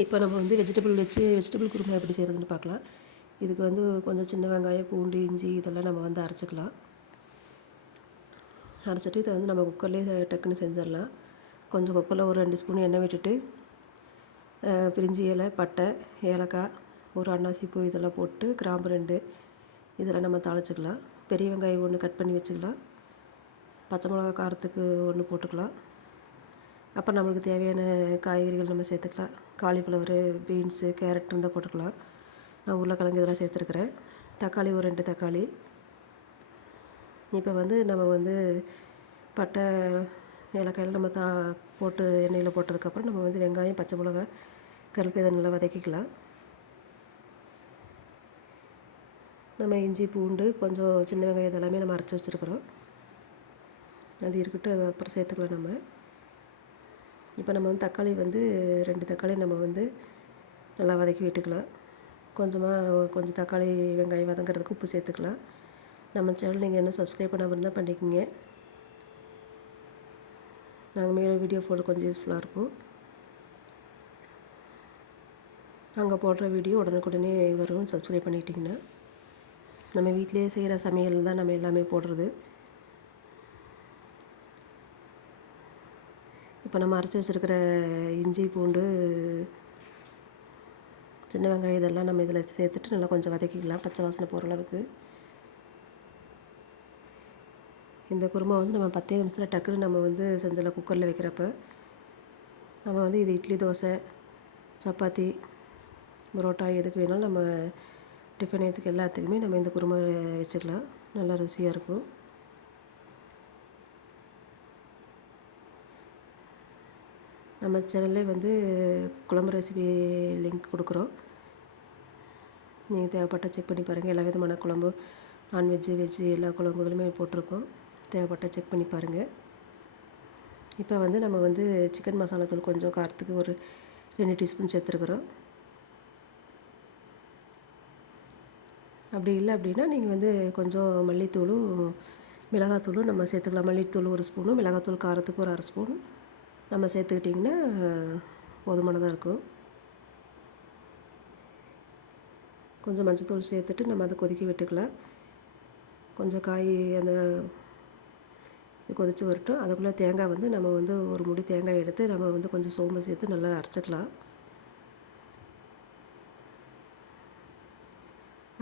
இப்போ நம்ம வந்து வெஜிடபிள் வச்சு வெஜிடபிள் குருமா எப்படி செய்கிறதுன்னு பார்க்கலாம். இதுக்கு வந்து கொஞ்சம் சின்ன வெங்காயம் பூண்டு இஞ்சி இதெல்லாம் நம்ம வந்து அரைச்சிக்கலாம். அரைச்சிட்டு இதை வந்து நம்ம குக்கர்லேயே டக்குன்னு செஞ்சிடலாம். கொஞ்சம் குக்கரில் ஒரு ரெண்டு ஸ்பூன் எண்ணெய் விட்டுட்டு பிரிஞ்சி இலை பட்டை ஏலக்காய் ஒரு அன்னாசி பூ இதெல்லாம் போட்டு கிராம்பு ரெண்டு இதெல்லாம் நம்ம தாளிச்சிக்கலாம். பெரிய வெங்காயம் ஒன்று கட் பண்ணி வச்சுக்கலாம். பச்சை மிளகா காரத்துக்கு ஒன்று போட்டுக்கலாம். அப்போ நம்மளுக்கு தேவையான காய்கறிகள் நம்ம சேர்த்துக்கலாம். காலிஃப்ளவரு பீன்ஸு கேரட் இருந்தால் போட்டுக்கலாம். நான் உருளைக்கிழங்கு இதெல்லாம் சேர்த்துருக்குறேன். தக்காளி ஒரு ரெண்டு தக்காளி. இப்போ வந்து நம்ம வந்து பட்டை ஏலக்காயில் நம்ம தா போட்டு எண்ணெயில் போட்டதுக்கப்புறம் நம்ம வந்து வெங்காயம் பச்சை மிளகா கருப்பு இதை நல்லா வதக்கிக்கலாம். நம்ம இஞ்சி பூண்டு கொஞ்சம் சின்ன வெங்காயம் இதெல்லாமே நம்ம அரைச்சி வச்சுருக்குறோம். அது இருக்கட்டும் அது அப்புறம் சேர்த்துக்கலாம் நம்ம. இப்போ நம்ம வந்து தக்காளி வந்து ரெண்டு தக்காளி நம்ம வந்து நல்லா வதக்கி விட்டுக்கலாம். கொஞ்சமாக கொஞ்சம் தக்காளி வெங்காயம் வதங்குறதுக்கு உப்பு சேர்த்துக்கலாம். நம்ம சேனல் நீங்கள் என்ன சப்ஸ்கிரைப் பண்ணாமல் இருந்தால் பண்ணிக்கோங்க. நாங்கள் மேலே வீடியோ போட கொஞ்சம் யூஸ்ஃபுல்லாக இருக்கும். நாங்கள் போடுற வீடியோ உடனுக்குடனே வரும். சப்ஸ்கிரைப் பண்ணிக்கிட்டிங்கன்னா நம்ம வீட்டிலேயே செய்கிற சமையல் தான் நம்ம எல்லாமே போடுறது. இப்போ நம்ம அரைச்சி வச்சுருக்கிற இஞ்சி பூண்டு சின்ன வெங்காயம் இதெல்லாம் நம்ம இதில் சேர்த்துட்டு நல்லா கொஞ்சம் வதக்கிக்கலாம் பச்சை வாசனை போகிற அளவுக்கு. இந்த குருமா வந்து நம்ம பத்தே நிமிஷத்தில் டக்குன்னு நம்ம வந்து செஞ்சிடலாம் குக்கரில் வைக்கிறப்ப. நம்ம வந்து இது இட்லி தோசை சப்பாத்தி பரோட்டா எதுக்கு வேணாலும் நம்ம டிஃபன் இதுக்கு எல்லாத்துக்குமே நம்ம இந்த குருமா வச்சுக்கலாம் நல்லா ருசியாக இருக்கும். நம்ம சேனல்லே வந்து குழம்பு ரெசிபி லிங்க் கொடுக்குறோம். நீங்கள் தேவைப்பட்ட செக் பண்ணி பாருங்கள் எல்லா விதமான குழம்பு நான்வெஜ்ஜு வெஜ்ஜு எல்லா குழம்புகளுமே போட்டிருக்கோம். தேவைப்பட்ட செக் பண்ணி பாருங்கள் இப்போ வந்து நம்ம வந்து சிக்கன் மசாலா தூள் கொஞ்சம் காரத்துக்கு ஒரு ரெண்டு டீஸ்பூன் சேர்த்துருக்குறோம். அப்படி இல்லை அப்படின்னா நீங்கள் வந்து கொஞ்சம் மல்லித்தூளும் மிளகாத்தூளும் நம்ம சேர்த்துக்கலாம். மல்லித்தூள் ஒரு ஸ்பூனும் மிளகாத்தூள் காரத்துக்கு ஒரு அரை ஸ்பூன் நம்ம சேர்த்துக்கிட்டிங்கன்னா போதுமானதாக இருக்கும். கொஞ்சம் மஞ்சத்தூள் சேர்த்துட்டு நம்ம அதை கொதிக்க விட்டுக்கலாம். கொஞ்சம் காய் அந்த இது கொதித்து வரட்டும். அதுக்குள்ளே தேங்காய் வந்து நம்ம வந்து ஒரு முடி தேங்காய் எடுத்து நம்ம வந்து கொஞ்சம் சோம்பு சேர்த்து நல்லா அரைச்சிக்கலாம்.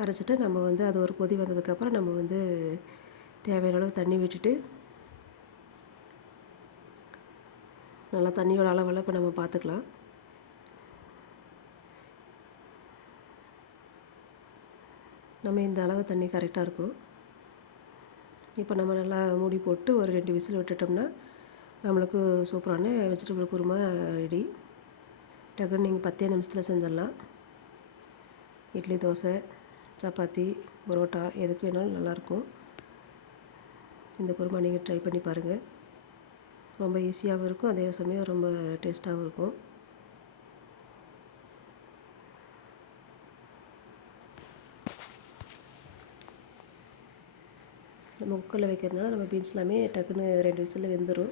அரைச்சிட்டு நம்ம வந்து அது ஒரு கொதி வந்ததுக்கப்புறம் நம்ம வந்து தேவையான அளவு தண்ணி விட்டுட்டு நல்லா தண்ணியோட அளவெல்லாம் இப்போ நம்ம பார்த்துக்கலாம். நம்ம இந்த அளவு தண்ணி கரெக்டாக இருக்கும். இப்போ நம்ம நல்லா மூடி போட்டு ஒரு ரெண்டு விசில் விட்டுட்டோம்னா நம்மளுக்கு சூப்பரான வெஜிடபிள் குருமா ரெடி டக்குன்னு நீங்கள் பத்தே நிமிஷத்தில் செஞ்சிடலாம். இட்லி தோசை சப்பாத்தி பரோட்டா எதுக்கு வேணாலும் நல்லாயிருக்கும் இந்த குருமா நீங்கள் ட்ரை பண்ணி பாருங்கள் ரொம்ப ஈஸியாகவும் இருக்கும். அதே சமயம் ரொம்ப டேஸ்ட்டாகவும் இருக்கும். நம்ம குக்கரில் வைக்கிறதுனால நம்ம பீன்ஸ் எல்லாமே டக்குன்னு ரெண்டு விசில் வெந்துடும்